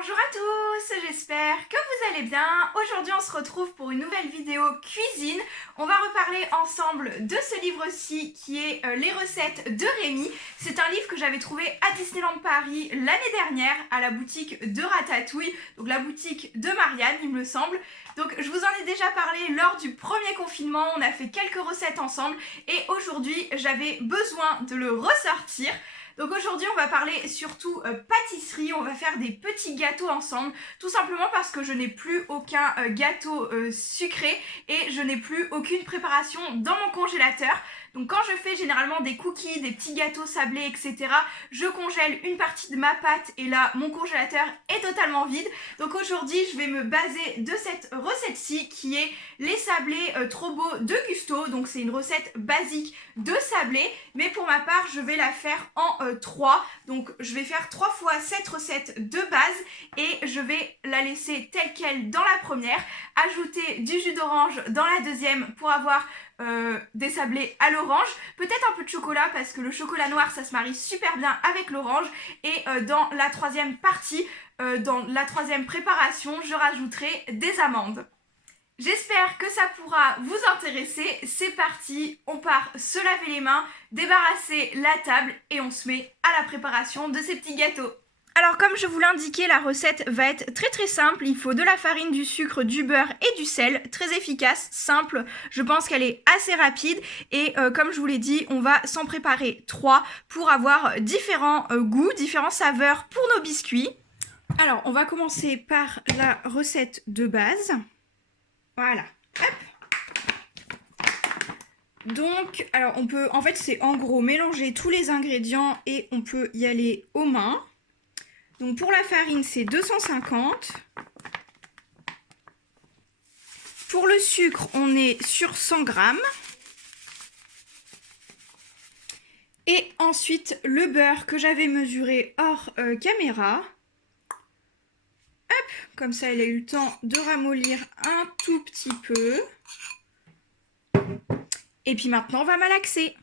Bonjour à tous, j'espère que vous allez bien. Aujourd'hui on se retrouve pour une nouvelle vidéo cuisine. On va reparler ensemble de ce livre-ci qui est Les recettes de Rémi. C'est un livre que j'avais trouvé à Disneyland Paris l'année dernière à la boutique de Ratatouille, donc la boutique de Marianne il me semble. Donc je vous en ai déjà parlé lors du premier confinement, on a fait quelques recettes ensemble et aujourd'hui j'avais besoin de le ressortir. Donc aujourd'hui on va parler surtout pâtisserie, on va faire des petits gâteaux ensemble, tout simplement parce que je n'ai plus aucun gâteau sucré et je n'ai plus aucune préparation dans mon congélateur. Donc quand je fais généralement des cookies, des petits gâteaux sablés, etc., je congèle une partie de ma pâte et là mon congélateur est totalement vide. Donc aujourd'hui je vais me baser de cette recette-ci qui est les sablés trop beaux de Gusto. Donc c'est une recette basique de sablé, mais pour ma part je vais la faire en 3. Donc je vais faire 3 fois cette recette de base et je vais la laisser telle quelle dans la première, ajouter du jus d'orange dans la deuxième pour avoir des sablés à l'orange, peut-être un peu de chocolat parce que le chocolat noir ça se marie super bien avec l'orange, et dans la troisième partie, dans la troisième préparation, je rajouterai des amandes. J'espère que ça pourra vous intéresser. C'est parti, on part se laver les mains, débarrasser la table et on se met à la préparation de ces petits gâteaux. Alors comme je vous l'indiquais, la recette va être très simple. Il faut de la farine, du sucre, du beurre et du sel. Très efficace, simple. Je pense qu'elle est assez rapide. Et comme je vous l'ai dit, on va s'en préparer 3 pour avoir différents goûts, différentes saveurs pour nos biscuits. Alors on va commencer par la recette de base. Voilà. Hop. Donc, alors on peut, en fait c'est en gros mélanger tous les ingrédients et on peut y aller aux mains. Donc pour la farine c'est 250. Pour le sucre on est sur 100 grammes. Et ensuite le beurre que j'avais mesuré hors caméra. Hop, comme ça elle a eu le temps de ramollir un tout petit peu. Et puis maintenant on va malaxer.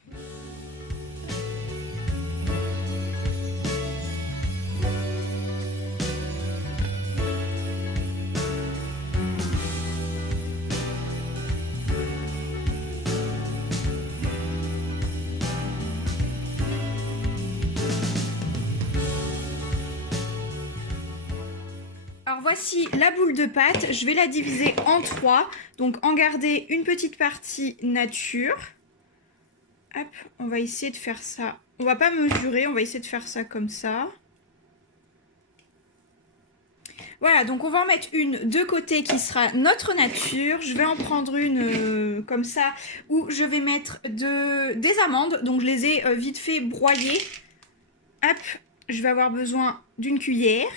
Alors voici la boule de pâte, je vais la diviser en 3, donc en garder une petite partie nature. Hop, on va essayer de faire ça, on va pas mesurer, on va essayer de faire ça comme ça. Voilà, donc on va en mettre une de côté qui sera notre nature. Je vais en prendre une comme ça, où je vais mettre des amandes, donc je les ai vite fait broyer. Hop, je vais avoir besoin d'une cuillère.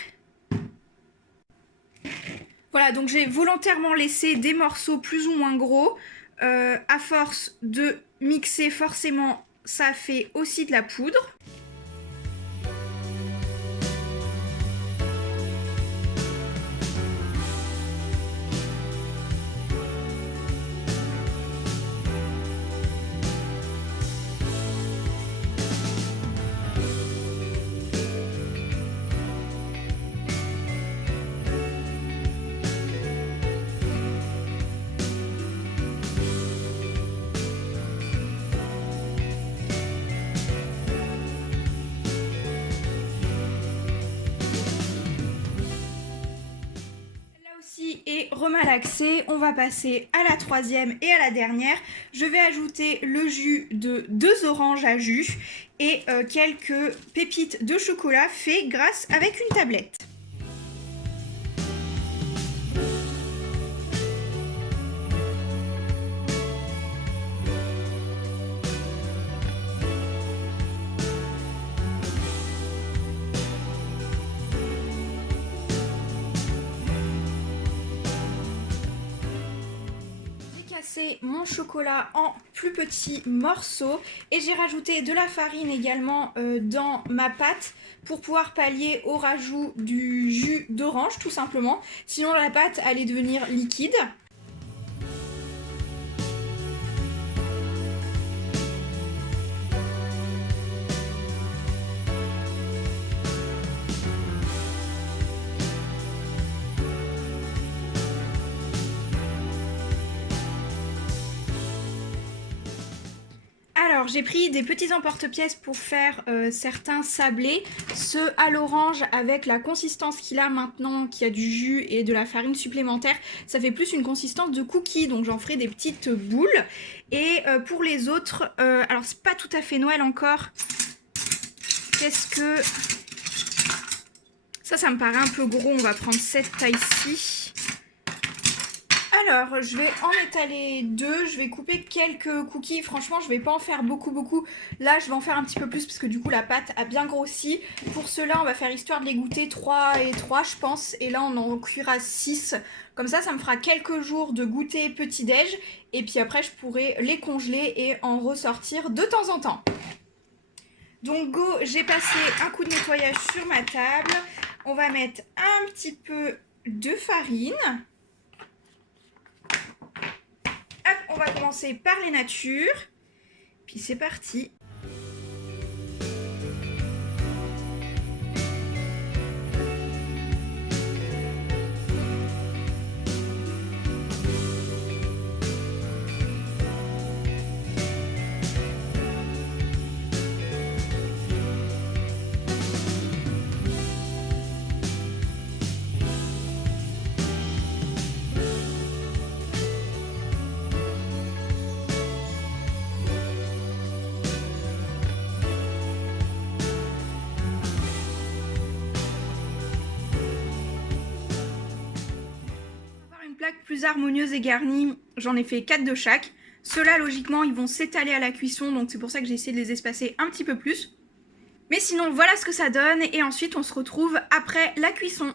Voilà, donc j'ai volontairement laissé des morceaux plus ou moins gros. À force de mixer, forcément, ça fait aussi de la poudre. Et remalaxé, on va passer à la troisième et à la dernière. Je vais ajouter le jus de 2 oranges à jus et quelques pépites de chocolat fait grâce avec une tablette. Mon chocolat en plus petits morceaux et j'ai rajouté de la farine également dans ma pâte pour pouvoir pallier au rajout du jus d'orange tout simplement, sinon la pâte allait devenir liquide. Alors j'ai pris des petits emporte-pièces pour faire certains sablés. Ceux à l'orange avec la consistance qu'il a maintenant, qui a du jus et de la farine supplémentaire, ça fait plus une consistance de cookies, donc j'en ferai des petites boules. Et pour les autres, alors c'est pas tout à fait Noël encore. Qu'est-ce que... Ça me paraît un peu gros, on va prendre cette taille-ci. Alors, je vais en étaler 2, je vais couper quelques cookies, franchement je vais pas en faire beaucoup. Là je vais en faire un petit peu plus parce que du coup la pâte a bien grossi. Pour ceux-là on va faire histoire de les goûter 3 et 3 je pense, et là on en cuira 6. Comme ça me fera quelques jours de goûter petit-déj, et puis après je pourrai les congeler et en ressortir de temps en temps. Donc go, j'ai passé un coup de nettoyage sur ma table, on va mettre un petit peu de farine. On va commencer par les natures, puis c'est parti. Plaque plus harmonieuse et garnie, j'en ai fait 4 de chaque. Ceux-là logiquement ils vont s'étaler à la cuisson, donc c'est pour ça que j'ai essayé de les espacer un petit peu plus. Mais sinon voilà ce que ça donne, et ensuite on se retrouve après la cuisson.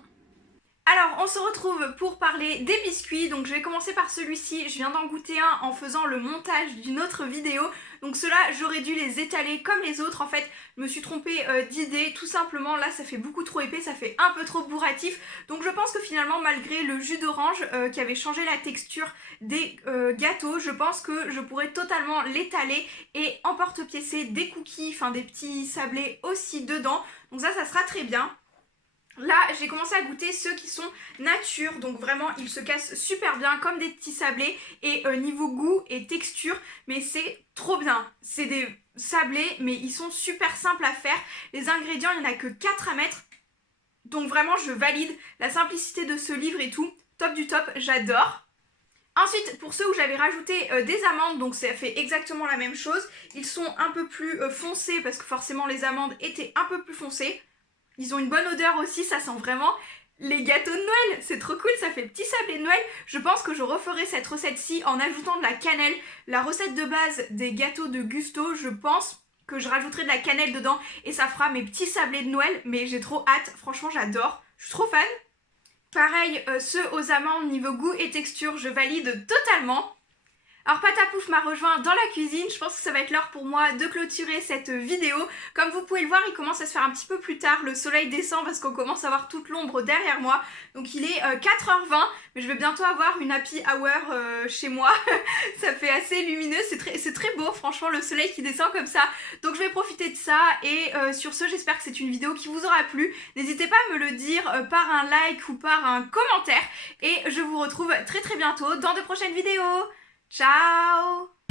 Alors on se retrouve pour parler des biscuits, donc je vais commencer par celui-ci, je viens d'en goûter un en faisant le montage d'une autre vidéo. Donc ceux-là j'aurais dû les étaler comme les autres, en fait je me suis trompée d'idée, tout simplement là ça fait beaucoup trop épais, ça fait un peu trop bourratif. Donc je pense que finalement malgré le jus d'orange qui avait changé la texture des gâteaux, je pense que je pourrais totalement l'étaler et emporte-piécer des cookies, enfin des petits sablés aussi dedans. Donc ça sera très bien. Là j'ai commencé à goûter ceux qui sont nature, donc vraiment ils se cassent super bien comme des petits sablés, et niveau goût et texture, mais c'est trop bien. C'est des sablés mais ils sont super simples à faire, les ingrédients il n'y en a que 4 à mettre, donc vraiment je valide la simplicité de ce livre et tout, top du top, j'adore. Ensuite pour ceux où j'avais rajouté des amandes, donc ça fait exactement la même chose, ils sont un peu plus foncés parce que forcément les amandes étaient un peu plus foncées. Ils ont une bonne odeur aussi, ça sent vraiment les gâteaux de Noël, c'est trop cool, ça fait petit sablé de Noël. Je pense que je referai cette recette-ci en ajoutant de la cannelle. La recette de base des gâteaux de Gusto, je pense que je rajouterai de la cannelle dedans et ça fera mes petits sablés de Noël, mais j'ai trop hâte, franchement j'adore, je suis trop fan. Pareil, ceux aux amandes niveau goût et texture, je valide totalement. Alors Patapouf m'a rejoint dans la cuisine, je pense que ça va être l'heure pour moi de clôturer cette vidéo. Comme vous pouvez le voir, il commence à se faire un petit peu plus tard, le soleil descend parce qu'on commence à avoir toute l'ombre derrière moi. Donc il est 4h20, mais je vais bientôt avoir une happy hour chez moi. Ça fait assez lumineux, c'est très beau franchement le soleil qui descend comme ça. Donc je vais profiter de ça, et sur ce j'espère que c'est une vidéo qui vous aura plu. N'hésitez pas à me le dire par un like ou par un commentaire, et je vous retrouve très bientôt dans de prochaines vidéos. Ciao!